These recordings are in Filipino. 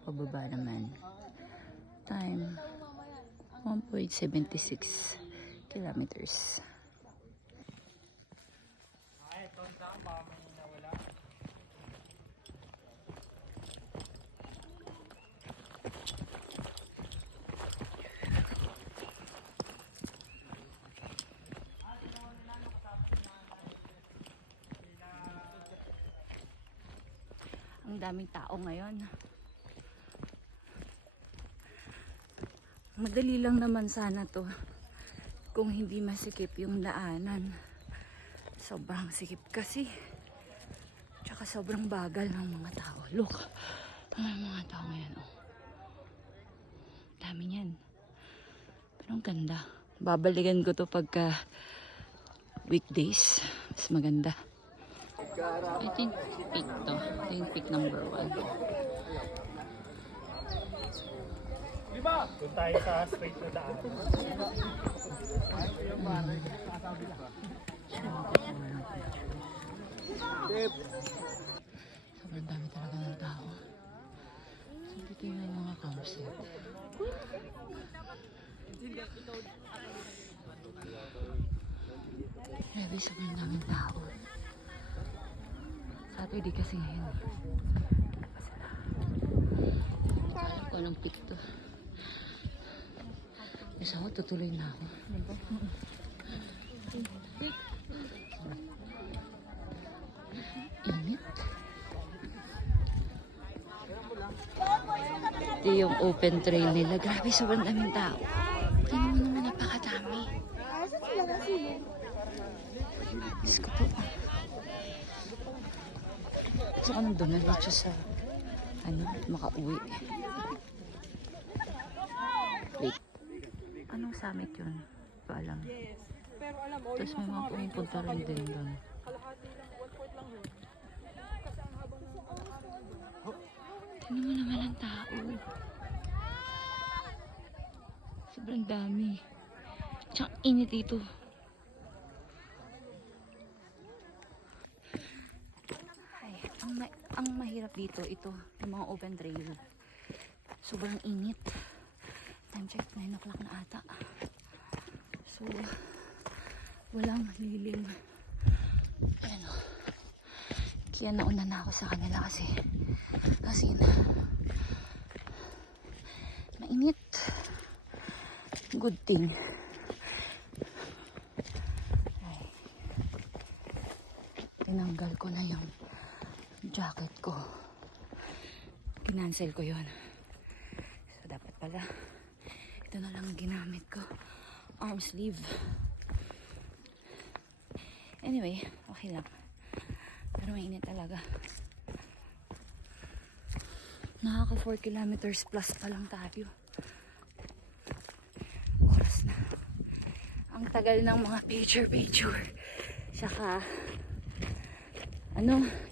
Pababa naman. Time 1.76 kilometers. Ang daming tao ngayon. Madali lang naman sana to kung hindi masikip yung daanan. Sobrang sikip kasi. Tsaka sobrang bagal ng mga tao. Look, ang mga tao ngayon. Oh. Dami yan. Pero ang ganda. Babalikan ko to pagka weekdays. Mas maganda. I think peak to. I think peak number 1. Doon tayo sa straight na daan. Sobrang dami talaga ng tao. So, dito yung mga campsite. Grabe, sobrang daming tao. Saturday kasi ngayon. Alam ko anong pick to. Isa ako, tutuloy na ako. Init. Ito yung open trail nila. Grabe, sobrang daming tao. Tingnan mo naman, napakadami. Diyos ko po. Gusto ko nang dumiretso sa makauwi. Wait. Anong summit yun? Hindi ko alam. Pero alam mo, Tapos may mga pumupunta rin din doon. kalahati lang, 1/4 lang yun. Kasi ang habang ng Tingnan mo naman ang tao. Sobrang dami. Tsaka init dito. Ay, ang mahirap dito, ito, yung mga open trail. Sobrang init. Time check, 9 o'clock na ata. So, walang lilim. Ayan o. Kaya nauna na ako sa kanila kasi mainit. Good thing. Ay. Tinanggal ko na yung jacket ko. Kinancel ko yun. So, dapat pala ito na lang ginamit ko. Arm sleeve. Anyway, okay lang. Pero mainit talaga. Nakaka 4 kilometers plus pa lang tayo. Oras na. Ang tagal ng mga picture. Saka,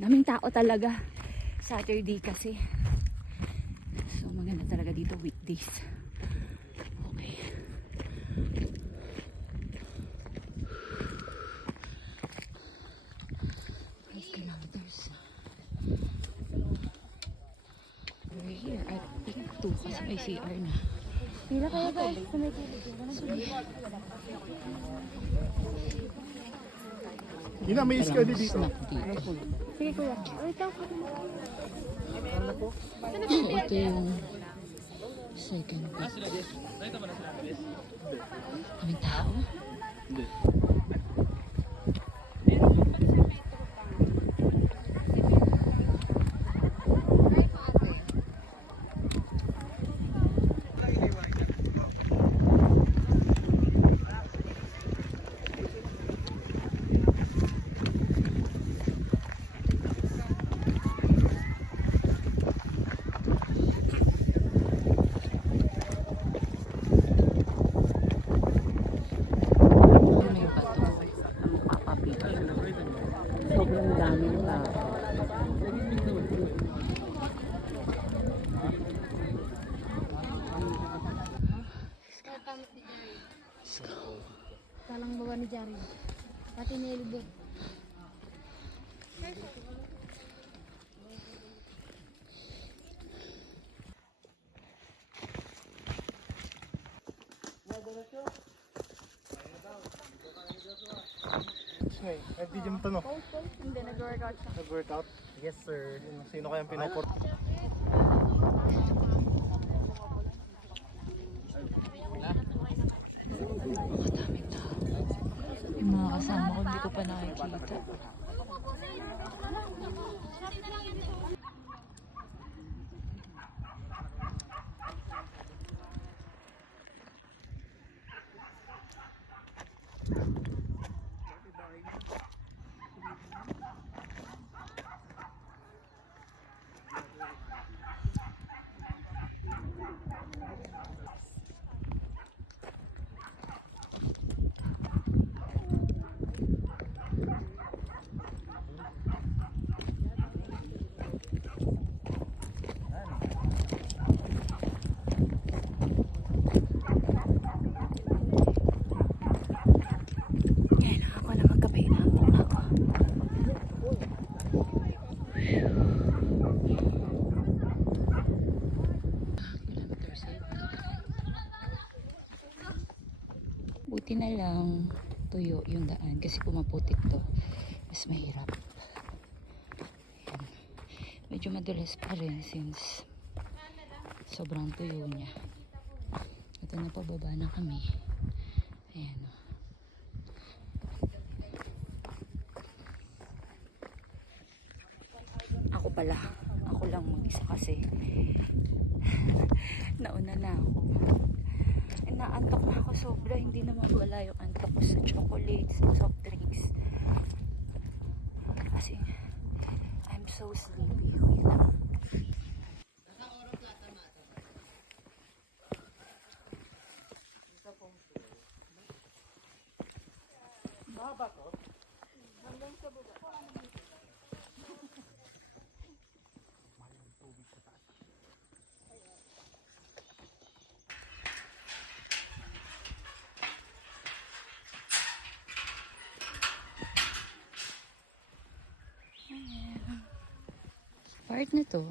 daming tao talaga. Saturday kasi. So, maganda talaga dito weekdays. Okay. 5 kilometers. We're here at peak 2 kasi may CR na. Pila kayo guys sa may tubig. Yun na, may iska din dito. Snack dito. Sige kuya. Wait lang. Ito yung second peak. Kaming tao? May bato na magpapapicture. Sobrang daming tao. Talang bawa ni Jari. Pati nilibot. Ngay, video mo to no? Hindi, nag-workout siya. Nag-workout? Yes sir. Sino kayang pinuport? Mga daming tao. Yung mga kasama ko hindi ko pa nakikita. Kailangan ko na magkape. Inaambok na ako. Kilometers eh. Buti na lang tuyo yung daan kasi kung maputik to mas mahirap. Ayan. Medyo madulas pa rin since sobrang tuyo niya. Ito na pababa na kami. Ayan o. Ako pala. Ako lang mag-isa kasi. Nauna na ako. Naantok na ako sobra. Hindi naman wala yung antok ko sa chocolates and soft drinks. Kasi I'm so sleepy. Wait lang. Mahaba to? Part na to.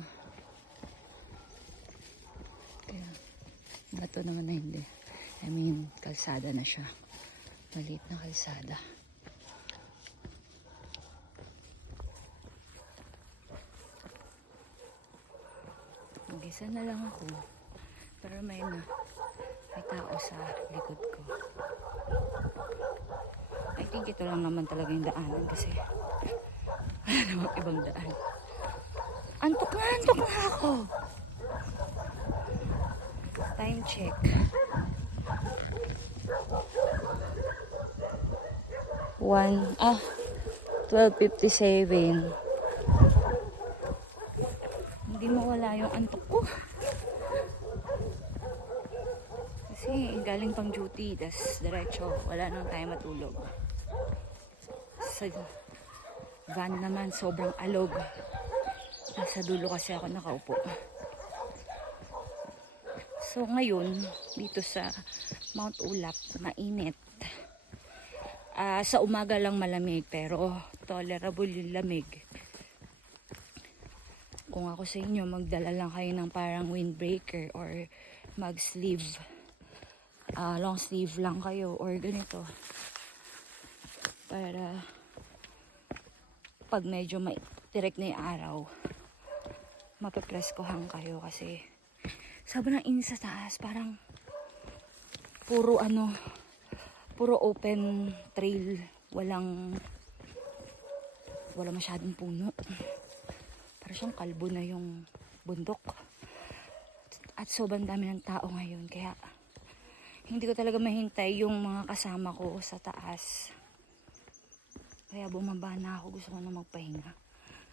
Kaya, bato naman na hindi. I mean, kalsada na siya. Maliit na kalsada. Mag-isa na lang ako. Pero may tao sa likod ko. I think ito lang naman talaga yung daanan kasi wala namang ibang daan. Antok na ako. Time check. 12:57. Hindi mawala yung antok ko. Kasi galing pang duty, tas diretso, wala nang tayo matulog. Sa van naman, sobrang alog. Nasa dulo kasi ako nakaupo. So ngayon, dito sa Mount Ulap, mainit. Sa umaga lang malamig, pero tolerable yung lamig. Kung ako sa inyo, magdala lang kayo ng parang windbreaker or mag-sleeve. Long sleeve lang kayo or ganito. Para pag medyo direct na yung araw, mapapreskohan kayo kasi sobrang init sa taas. Parang puro open trail. Walang masyadong puno. Parang siyang kalbo na yung bundok. At sobrang dami ng tao ngayon. Kaya hindi ko talaga mahintay yung mga kasama ko sa taas. Kaya bumaba na ako. Gusto ko na magpahinga.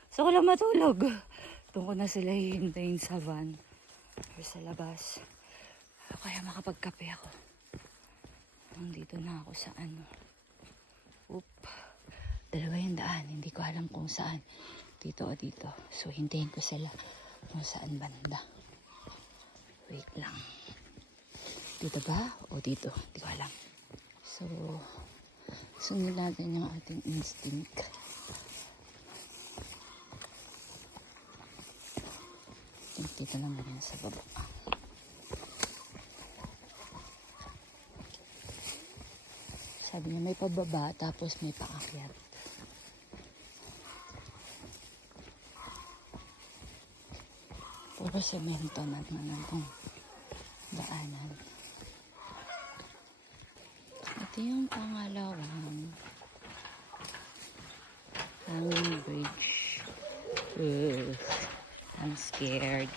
Gusto ko lang matulog. Doon ko na sila hihintayin sa van. Or sa labas. Kaya makapagkape ako. Nandito na ako sa dalawa yung daan. Hindi ko alam kung saan. Dito o dito. So, hintayin ko sila kung saan banda. Wait lang. Dito ba? O dito? Hindi ko alam. So, sunod natin yung ating instinct. Dito lang muna sa baba. Sabi niya may pababa tapos may paakyat. Puro semento naman itong daanan. Ito yung pangalawang hanging bridge. I'm scared.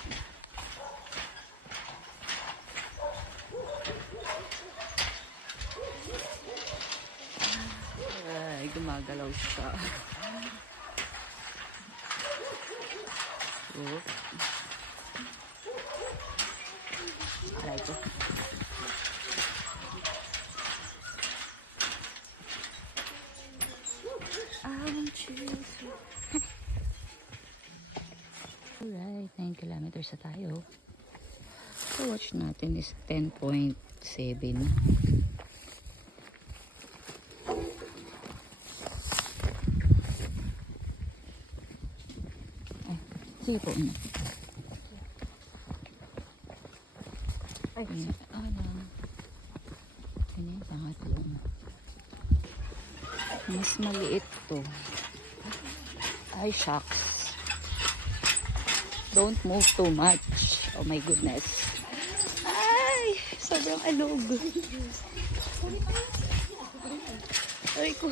Ay, gumagalaw siya. Aray ko. Alright, 9 kilometers na tayo. So, watch natin is 10.7. Ay, sige po. Ay, lang. Yan yung pangatlong. Mas maliit to. Ay, shucks. Don't move too much. Oh my goodness. Ay, sobrang alog. Ay ko.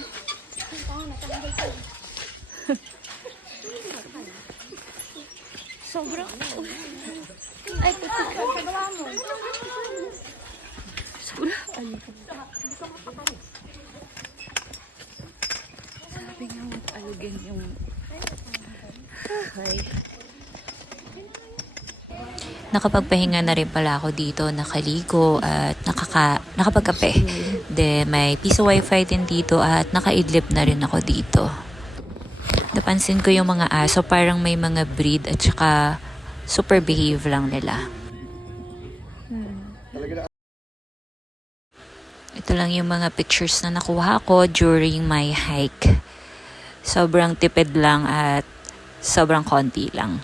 Sobrang ay, putik. Sobrang alog. Sabi nga mag-alugin yung ay. Nakapagpahinga na rin pala ako dito, nakaligo at nakapagkape. Then may piso wifi din dito at nakaidlip na rin ako dito. Napansin ko yung mga aso, parang may mga breed at saka super behave lang nila. Ito lang yung mga pictures na nakuha ko during my hike. Sobrang tipid lang at sobrang konti lang.